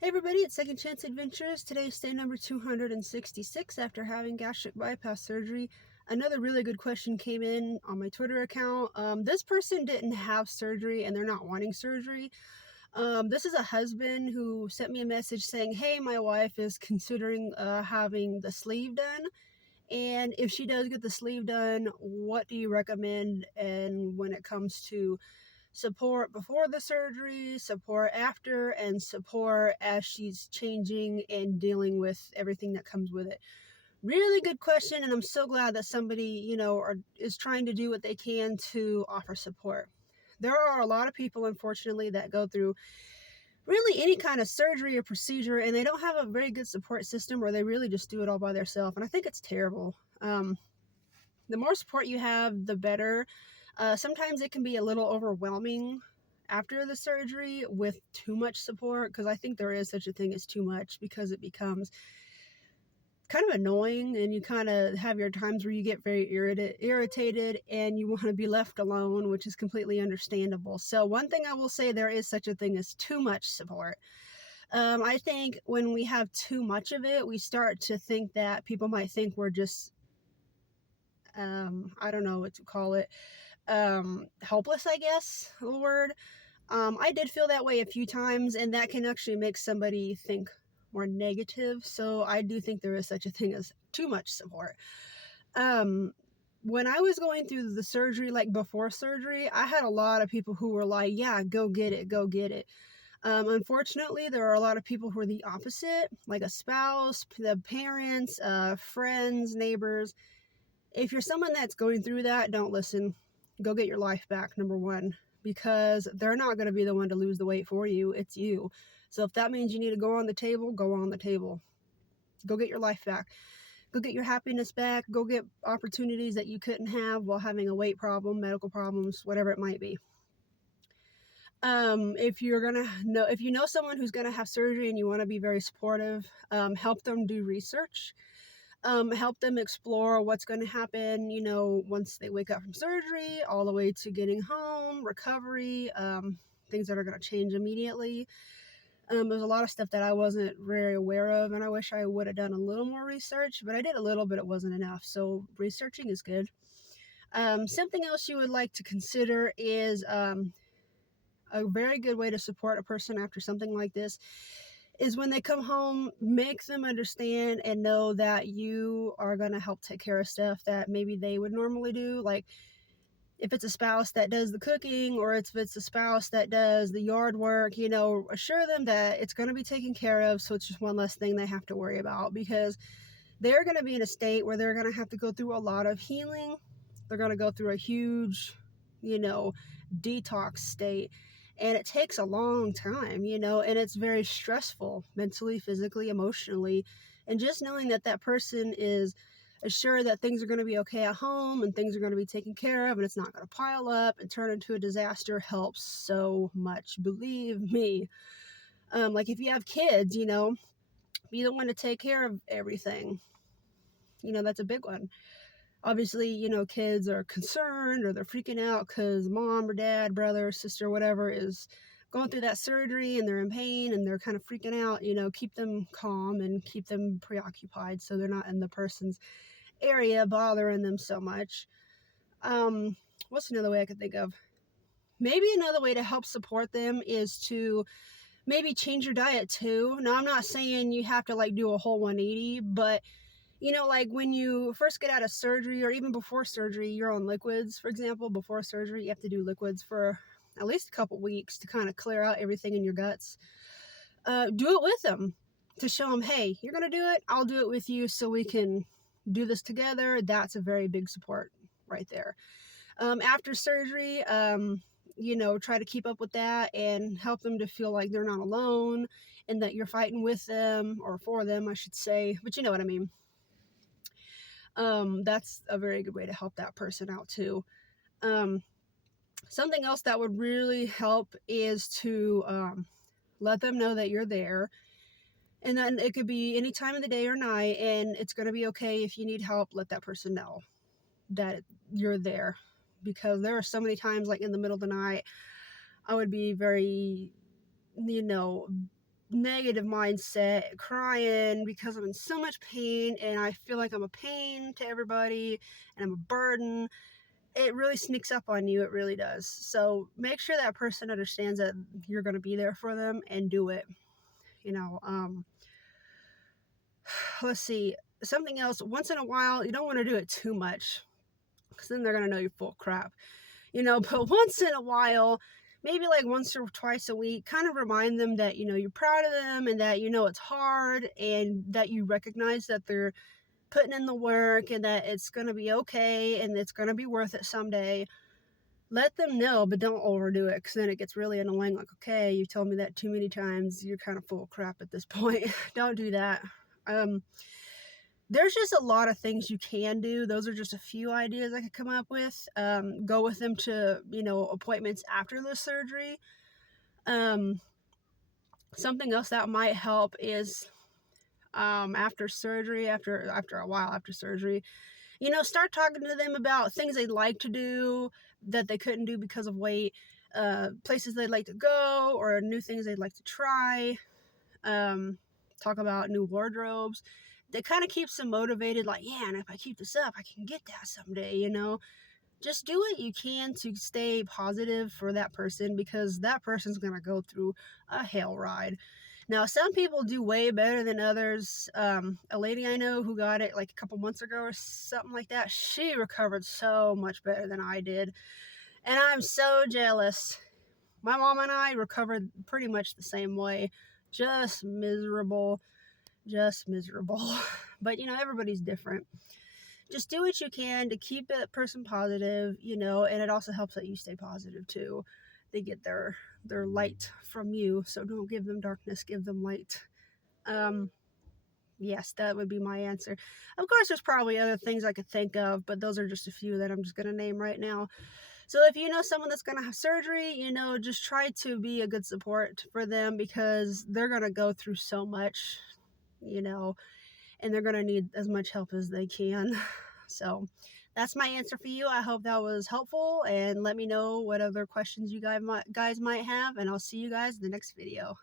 Hey everybody, it's Second Chance Adventures. Today's day number 266 after having gastric bypass surgery. Another really good question came in on my Twitter account. This person didn't have surgery and they're not wanting surgery. This is a husband who sent me a message saying, hey, my wife is considering having the sleeve done. And if she does get the sleeve done, what do you recommend? And when it comes to support before the surgery, support after, and support as she's changing and dealing with everything that comes with it. Really good question, and I'm so glad that somebody, is trying to do what they can to offer support. There are a lot of people, unfortunately, that go through really any kind of surgery or procedure, and they don't have a very good support system, or they really just do it all by themselves, and I think it's terrible. The more support you have, the better. Sometimes it can be a little overwhelming after the surgery with too much support, because I think there is such a thing as too much, because it becomes kind of annoying and you kind of have your times where you get very irritated and you want to be left alone, which is completely understandable. So one thing I will say, there is such a thing as too much support. I think when we have too much of it, we start to think that people might think we're just I don't know what to call it, helpless, I guess, the word. I did feel that way a few times, and that can actually make somebody think more negative. So I do think there is such a thing as too much support. When I was going through the surgery, like before surgery, I had a lot of people who were like, yeah, go get it, go get it. Unfortunately, there are a lot of people who are the opposite, like a spouse, the parents, friends, neighbors. If you're someone that's going through that, don't listen. Go get your life back, number one, because they're not going to be the one to lose the weight for you. It's you. So if that means you need to go on the table, go on the table. Go get your life back. Go get your happiness back. Go get opportunities that you couldn't have while having a weight problem, medical problems, whatever it might be. If you know someone who's gonna have surgery and you want to be very supportive, help them do research. Help them explore what's going to happen, once they wake up from surgery, all the way to getting home, recovery, things that are going to change immediately. There's a lot of stuff that I wasn't very aware of, and I wish I would have done a little more research, but I did a little, but it wasn't enough. So researching is good. Something else you would like to consider is a very good way to support a person after something like this is when they come home, make them understand and know that you are going to help take care of stuff that maybe they would normally do. Like if it's a spouse that does the cooking, or if it's a spouse that does the yard work, assure them that it's going to be taken care of. So it's just one less thing they have to worry about, because they're going to be in a state where they're going to have to go through a lot of healing. They're going to go through a huge, detox state. And it takes a long time, and it's very stressful mentally, physically, emotionally. And just knowing that that person is assured that things are going to be okay at home and things are going to be taken care of and it's not going to pile up and turn into a disaster helps so much. Believe me. Like if you have kids, be the one to take care of everything. That's a big one. Obviously, kids are concerned or they're freaking out because mom or dad, brother, sister, whatever is going through that surgery and they're in pain and they're kind of freaking out. Keep them calm and keep them preoccupied so they're not in the person's area bothering them so much. What's another way I could think of? Maybe another way to help support them is to maybe change your diet too. Now, I'm not saying you have to do a whole 180, but like when you first get out of surgery, or even before surgery, you're on liquids, for example. Before surgery, you have to do liquids for at least a couple weeks to kind of clear out everything in your guts. Do it with them to show them, hey, you're going to do it. I'll do it with you so we can do this together. That's a very big support right there. After surgery, try to keep up with that and help them to feel like they're not alone and that you're fighting with them, or for them, I should say. But you know what I mean. That's a very good way to help that person out too. Something else that would really help is to let them know that you're there, and then it could be any time of the day or night, and it's going to be okay if you need help. Let that person know that you're there, because there are so many times, like in the middle of the night, I would be very, negative mindset, crying because I'm in so much pain and I feel like I'm a pain to everybody and I'm a burden, it really sneaks up on you. It really does. So make sure that person understands that you're going to be there for them and do it. You know, let's see. Something else, once in a while, you don't want to do it too much because then they're going to know you're full of crap. But once in a while, maybe like once or twice a week, kind of remind them that, you're proud of them and that, it's hard and that you recognize that they're putting in the work and that it's going to be okay and it's going to be worth it someday. Let them know, but don't overdo it because then it gets really annoying. Like, okay, you've told me that too many times. You're kind of full of crap at this point. Don't do that. There's just a lot of things you can do. Those are just a few ideas I could come up with. Go with them to, appointments after the surgery. Something else that might help is after surgery, after a while after surgery, start talking to them about things they'd like to do that they couldn't do because of weight, places they'd like to go, or new things they'd like to try. Talk about new wardrobes. That kind of keeps them motivated, like, yeah, and if I keep this up, I can get that someday, Just do what you can to stay positive for that person because that person's going to go through a hell ride. Now, some people do way better than others. A lady I know who got it like a couple months ago or something like that, she recovered so much better than I did. And I'm so jealous. My mom and I recovered pretty much the same way. Just miserable. But, everybody's different. Just do what you can to keep that person positive, and it also helps that you stay positive too. They get their light from you, so don't give them darkness, give them light. Yes, that would be my answer. Of course, there's probably other things I could think of, but those are just a few that I'm just going to name right now. So if you know someone that's going to have surgery, just try to be a good support for them because they're going to go through so much, and they're going to need as much help as they can. So that's my answer for you. I hope that was helpful, and let me know what other questions you guys might have, and I'll see you guys in the next video.